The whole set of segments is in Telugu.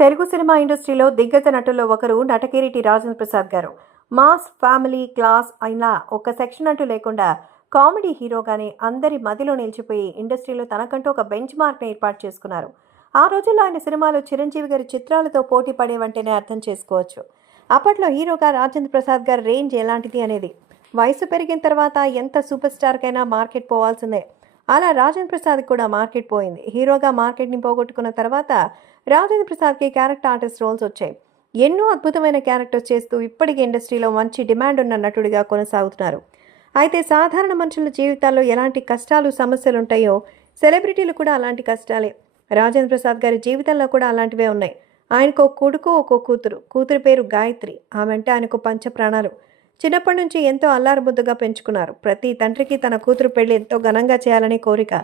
తెలుగు సినిమా ఇండస్ట్రీలో దిగ్గజ నటుల్లో ఒకరు నటకిరీటి రాజేంద్ర ప్రసాద్ గారు. మాస్ ఫ్యామిలీ క్లాస్ అయినా ఒక సెక్షన్ అంటూ లేకుండా కామెడీ హీరోగానే అందరి మదిలో నిలిచిపోయి ఇండస్ట్రీలో తనకంటూ ఒక బెంచ్ మార్క్ని ఏర్పాటు చేసుకున్నారు. ఆ రోజుల్లో ఆయన సినిమాలు చిరంజీవి గారి చిత్రాలతో పోటీ పడేవంటేనే అర్థం చేసుకోవచ్చు. అప్పట్లో హీరోగా రాజేంద్ర ప్రసాద్ గారి రేంజ్ ఎలాంటిది అనేది? వయసు పెరిగిన తర్వాత ఎంత సూపర్ స్టార్కైనా మార్కెట్ పోవాల్సిందే. అలా రాజేంద్ర ప్రసాద్ కూడా మార్కెట్ పోయింది. హీరోగా మార్కెట్ని పోగొట్టుకున్న తర్వాత రాజేంద్ర ప్రసాద్కి క్యారెక్టర్ ఆర్టిస్ట్ రోల్స్ వచ్చాయి. ఎన్నో అద్భుతమైన క్యారెక్టర్స్ చేస్తూ ఇప్పటికీ ఇండస్ట్రీలో మంచి డిమాండ్ ఉన్న నటుడిగా కొనసాగుతున్నారు. అయితే సాధారణ మనుషుల జీవితాల్లో ఎలాంటి కష్టాలు సమస్యలు ఉంటాయో సెలబ్రిటీలు కూడా అలాంటి కష్టాలే. రాజేంద్ర ప్రసాద్ గారి జీవితంలో కూడా అలాంటివే ఉన్నాయి. ఆయనకు ఒక కొడుకు ఒక కూతురు. కూతురు పేరు గాయత్రి. ఆమె అంటే ఆయనకు పంచ ప్రాణాలు చిన్నప్పటి నుంచి ఎంతో అల్లారుముద్దుగా పెంచుకున్నారు. ప్రతి తండ్రికి తన కూతురు పెళ్ళి ఎంతో ఘనంగా చేయాలనే కోరిక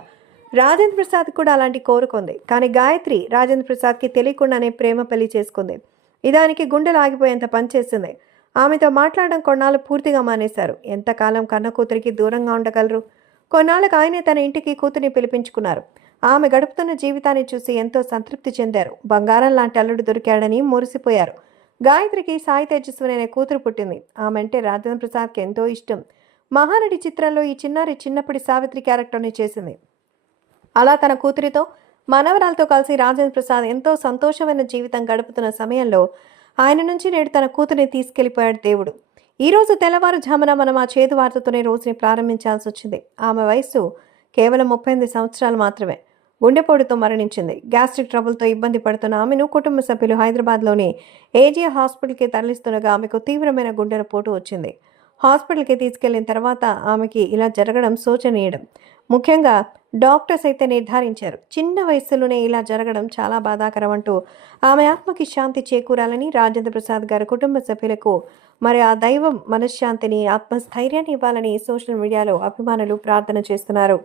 రాజేంద్ర ప్రసాద్ కూడా అలాంటి కోరుకుంది. కానీ గాయత్రి రాజేంద్ర ప్రసాద్కి తెలియకుండానే ప్రేమ పెళ్ళి చేసుకుంది. ఇదానికి గుండెలు ఆగిపోయేంత పనిచేసింది ఆమెతో మాట్లాడడం కొన్నాళ్ళు పూర్తిగా మానేశారు. ఎంతకాలం కన్న కూతురికి దూరంగా ఉండగలరు? కొన్నాళ్ళకు ఆయనే తన ఇంటికి కూతురిని పిలిపించుకున్నారు. ఆమె గడుపుతున్న జీవితాన్ని చూసి ఎంతో సంతృప్తి చెందారు. బంగారం లాంటి అల్లుడు దొరికాడని మురిసిపోయారు. గాయత్రికి సాయి తేజస్విని అనే కూతురు పుట్టింది. ఆమె అంటే రాజేంద్ర ప్రసాద్కి ఎంతో ఇష్టం. మహానటి చిత్రంలో ఈ చిన్నారి చిన్నప్పటి సావిత్రి క్యారెక్టర్ని చేసింది. అలా తన కూతురితో మనవరాలతో కలిసి రాజేంద్ర ప్రసాద్ ఎంతో సంతోషమైన జీవితం గడుపుతున్న సమయంలో ఆయన నుంచి నేడు తన కూతురిని తీసుకెళ్ళిపోయాడు దేవుడు. ఈరోజు తెల్లవారుజామున మనం ఆ చేదు వార్తతోనే రోజుని ప్రారంభించాల్సి వచ్చింది ఆమె వయస్సు కేవలం ముప్పై ఎనిమిది సంవత్సరాలు మాత్రమే. గుండెపోటుతో మరణించింది. గ్యాస్ట్రిక్ ట్రబుల్తో ఇబ్బంది పడుతున్న ఆమెను కుటుంబ సభ్యులు హైదరాబాద్లోని ఏజియా హాస్పిటల్కి తరలిస్తుండగా ఆమెకు తీవ్రమైన గుండెల పోటు వచ్చింది. హాస్పిటల్కి తీసుకెళ్ళిన తర్వాత ఆమెకి ఇలా జరగడం శోచనీయడం ముఖ్యంగా డాక్టర్స్ అయితే నిర్ధారించారు చిన్న వయసులోనే ఇలా జరగడం చాలా బాధాకరం అంటూ ఆమె ఆత్మకి శాంతి చేకూరాలని రాజేంద్ర ప్రసాద్ గారి కుటుంబ సభ్యులకు మరి ఆ దైవం మనశ్శాంతిని ఆత్మస్థైర్యాన్ని ఇవ్వాలని సోషల్ మీడియాలో అభిమానులు ప్రార్థన చేస్తున్నారు.